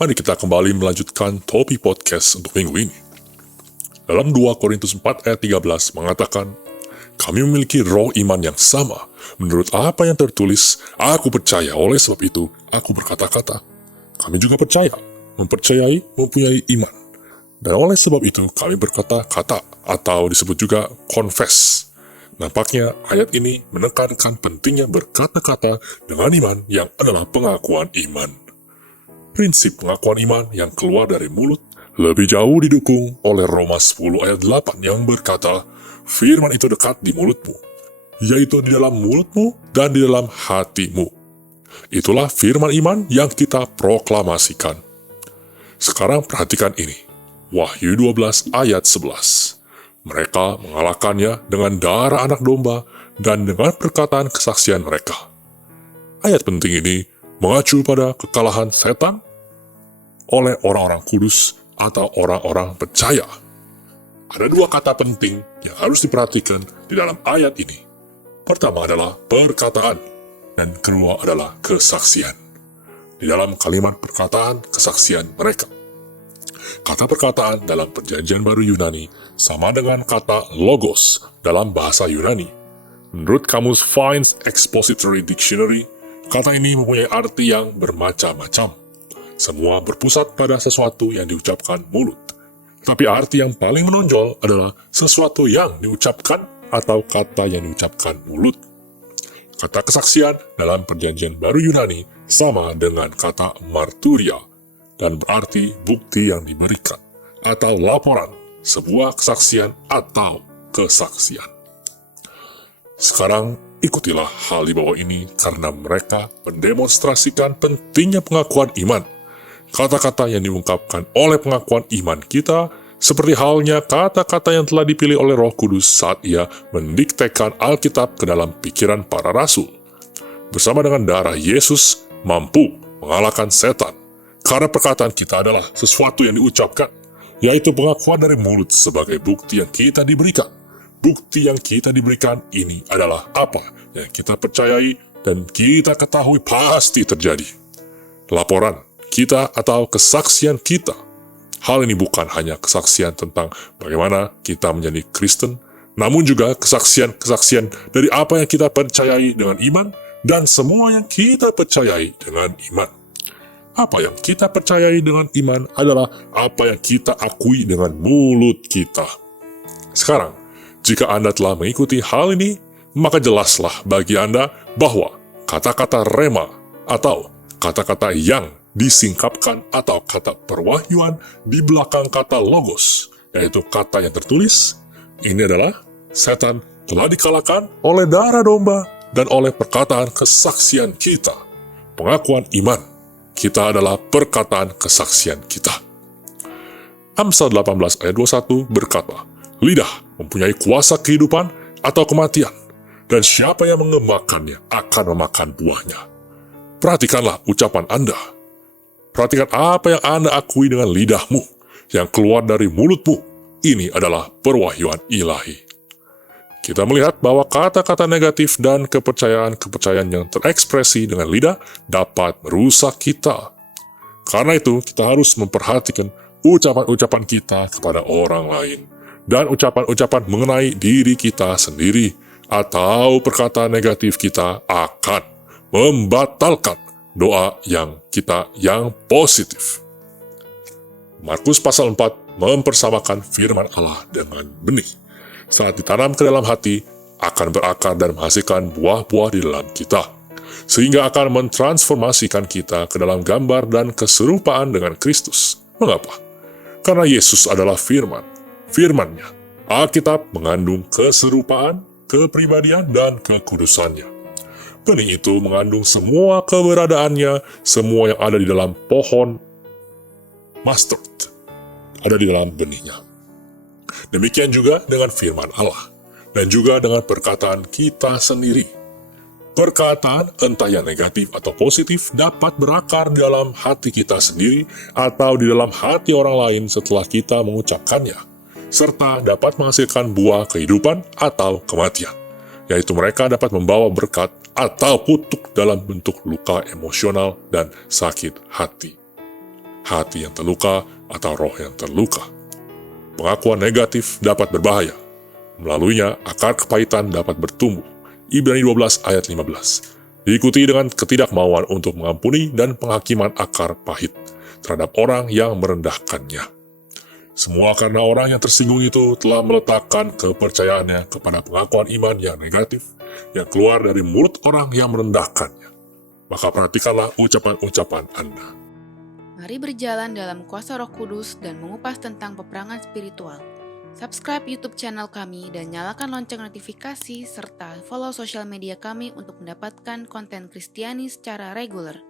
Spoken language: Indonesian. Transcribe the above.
Mari kita kembali melanjutkan topik podcast untuk minggu ini. Dalam 2 Korintus 4 ayat 13 mengatakan, kami memiliki roh iman yang sama. Menurut apa yang tertulis, aku percaya, oleh sebab itu aku berkata-kata. Kami juga percaya, mempercayai, mempunyai iman. Dan oleh sebab itu kami berkata-kata, atau disebut juga confess. Nampaknya ayat ini menekankan pentingnya berkata-kata dengan iman yang adalah pengakuan iman. Prinsip pengakuan iman yang keluar dari mulut lebih jauh didukung oleh Roma 10 ayat 8 yang berkata, firman itu dekat di mulutmu, yaitu di dalam mulutmu dan di dalam hatimu. Itulah firman iman yang kita proklamasikan. Sekarang perhatikan ini, Wahyu 12 ayat 11. Mereka mengalahkannya dengan darah anak domba dan dengan perkataan kesaksian mereka. Ayat penting ini mengacu pada kekalahan setan oleh orang-orang kudus atau orang-orang percaya. Ada dua kata penting yang harus diperhatikan di dalam ayat ini. Pertama adalah perkataan, dan kedua adalah kesaksian. Di dalam kalimat perkataan, kesaksian mereka. Kata perkataan dalam Perjanjian Baru Yunani sama dengan kata logos dalam bahasa Yunani. Menurut Kamus Vine's Expository Dictionary, kata ini mempunyai arti yang bermacam-macam. Semua berpusat pada sesuatu yang diucapkan mulut. Tapi arti yang paling menonjol adalah sesuatu yang diucapkan atau kata yang diucapkan mulut. Kata kesaksian dalam Perjanjian Baru Yunani sama dengan kata marturia dan berarti bukti yang diberikan atau laporan, sebuah kesaksian atau kesaksian. Sekarang ikutilah hal di bawah ini karena mereka mendemonstrasikan pentingnya pengakuan iman. Kata-kata yang diungkapkan oleh pengakuan iman kita seperti halnya kata-kata yang telah dipilih oleh Roh Kudus saat ia mendiktekan Alkitab ke dalam pikiran para rasul. Bersama dengan darah Yesus mampu mengalahkan setan. Karena perkataan kita adalah sesuatu yang diucapkan, yaitu pengakuan dari mulut sebagai bukti yang kita diberikan. Bukti yang kita diberikan ini adalah apa yang kita percayai dan kita ketahui pasti terjadi. Laporan kita atau kesaksian kita. Hal ini bukan hanya kesaksian tentang bagaimana kita menjadi Kristen, namun juga kesaksian-kesaksian dari apa yang kita percayai dengan iman dan semua yang kita percayai dengan iman. Apa yang kita percayai dengan iman adalah apa yang kita akui dengan mulut kita. Sekarang, jika Anda telah mengikuti hal ini, maka jelaslah bagi Anda bahwa kata-kata rema atau kata-kata yang disingkapkan atau kata perwahyuan di belakang kata logos, yaitu kata yang tertulis, ini adalah setan telah dikalahkan oleh darah domba dan oleh perkataan kesaksian kita. Pengakuan iman kita adalah perkataan kesaksian kita. Amsal 18 ayat 21 berkata, lidah mempunyai kuasa kehidupan atau kematian, dan siapa yang mengemakannya akan memakan buahnya. Perhatikanlah ucapan Anda. Perhatikan apa yang Anda akui dengan lidahmu, yang keluar dari mulutmu. Ini adalah perwahyuan ilahi. Kita melihat bahwa kata-kata negatif dan kepercayaan-kepercayaan yang terekspresi dengan lidah dapat merusak kita. Karena itu, kita harus memperhatikan ucapan-ucapan kita kepada orang lain, dan ucapan-ucapan mengenai diri kita sendiri, atau perkataan negatif kita akan membatalkan doa yang positif. Markus pasal 4 mempersamakan firman Allah dengan benih. Saat ditanam ke dalam hati, akan berakar dan menghasilkan buah-buah di dalam kita, sehingga akan mentransformasikan kita ke dalam gambar dan keserupaan dengan Kristus. Mengapa? Karena Yesus adalah firman. Firman-Nya, Alkitab mengandung keserupaan, kepribadian, dan kekudusannya. Benih itu mengandung semua keberadaannya, semua yang ada di dalam pohon mustard, ada di dalam benihnya. Demikian juga dengan firman Allah, dan juga dengan perkataan kita sendiri. Perkataan, entah yang negatif atau positif, dapat berakar di dalam hati kita sendiri atau di dalam hati orang lain setelah kita mengucapkannya, serta dapat menghasilkan buah kehidupan atau kematian, yaitu mereka dapat membawa berkat atau kutuk dalam bentuk luka emosional dan sakit hati. hati yang terluka, atau roh yang terluka. Pengakuan negatif dapat berbahaya. Melaluinya, akar kepahitan dapat bertumbuh. Ibrani 12 ayat 15. Diikuti dengan ketidakmauan untuk mengampuni dan penghakiman akar pahit terhadap orang yang merendahkannya. Semua karena orang yang tersinggung itu telah meletakkan kepercayaannya kepada pengakuan iman yang negatif yang keluar dari mulut orang yang merendahkannya. Maka perhatikanlah ucapan-ucapan Anda. Mari berjalan dalam kuasa Roh Kudus dan mengupas tentang peperangan spiritual. Subscribe YouTube channel kami dan nyalakan lonceng notifikasi serta follow sosial media kami untuk mendapatkan konten Kristiani secara reguler.